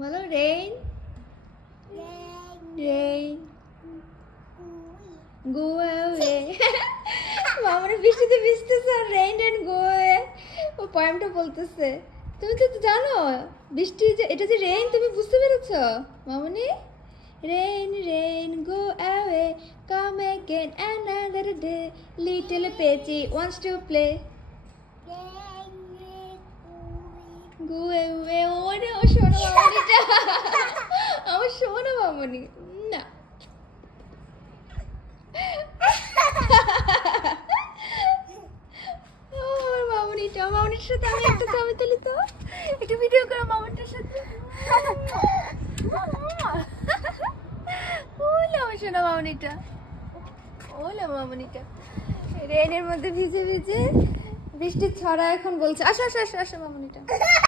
বলো rain rain go away. মামনি বৃষ্টিতে ভিজতেছে আর rain rain go away ও পয়েমটা বলতেছে। তুমি তো জানো বৃষ্টি যে এটা যে রেইন, তুমি বুঝতে পেরেছো মামনি? Rain, rain, go away, come again another day. Little Pechi wants to play. Go away, ওরে ও শোনো মামনিটা, আমার শোনো মামনি না। আমার মামনিটা, মামনির সাথে আমি একটা ছবি তুলি তো, একটা ভিডিও করো মামনিটার সাথে। শোনা মামনিটা, ওলা মামনিটা রেনের মধ্যে ভিজে ভিজে বৃষ্টির ছড়া এখন বলছে আসো আসো আসো আসো মামনিটা।